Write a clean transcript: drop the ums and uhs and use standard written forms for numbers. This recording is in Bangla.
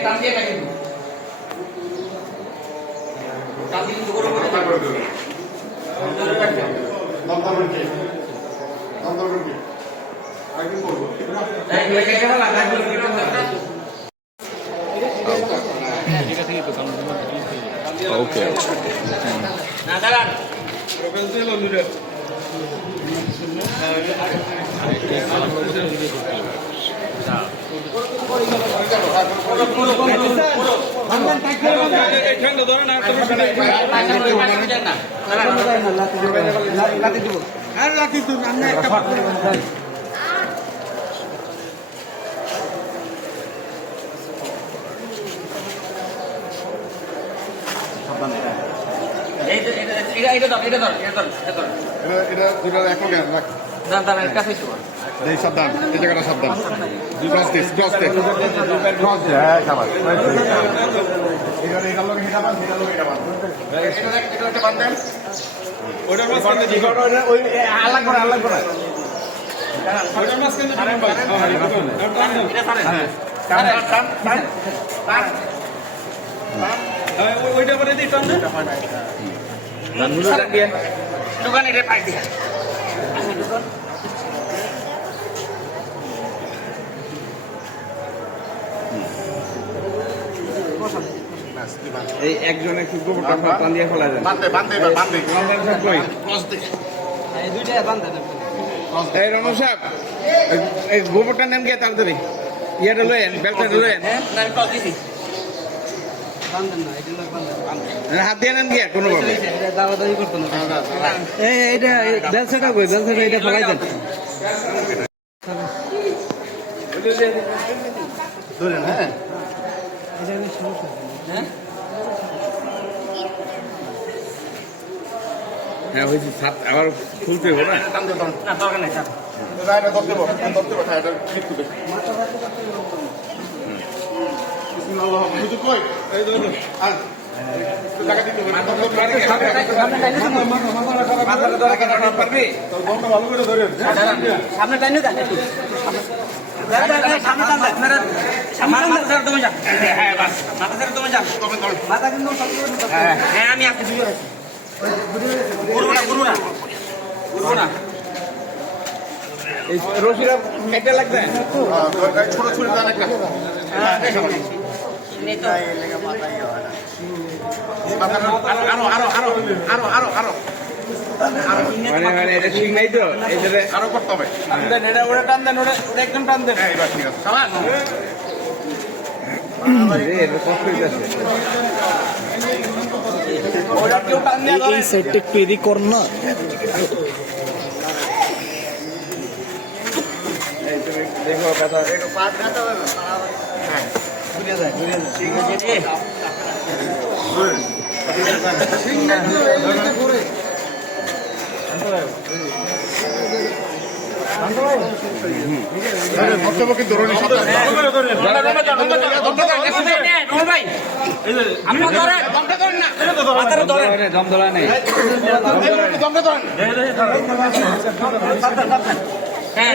টান দিয়ে কাটি টান দিয়ে করে করে তারপরে দেব দম কি আগে করব এই লেগে গেল লাগা দিল ওকে না দাঁড়ান প্রফেসর লুরে সাবধান এই জায়গাটা সাবধান দোকানে রে পাই দিয়া এই একজনে কি গোবরটা টান দিয়ে ফেলা যায় এই রমন সাহেব এই গোবরটা নেন গিয়ে তাড়াতাড়ি ইয়েটা লয়েন বেলটা লয়েন হাত দিয়ে নেন গিয়ে কোনো ভাবে এইটা বেলসাটা কই বেলসাটা এটা ফেলাই দেন ধরেন হ্যাঁ হ্যাঁ হয়েছে সাত আবার খুলতে হবে না দরকার নেই সামনে টাইনে দেন আমি আপনি রশিরা কেটে লাগবে ছোট ছোট মানে এটা ঠিক নাই তো এইটাতে আরো করতে হবে এটা ওটা টান দেন ওটা একদম টান দেন এবার ঠিক আছে এই সাইডটা একটু এদিক কর না দেখো কথা কিন্তু দম ধরা নেই হ্যাঁ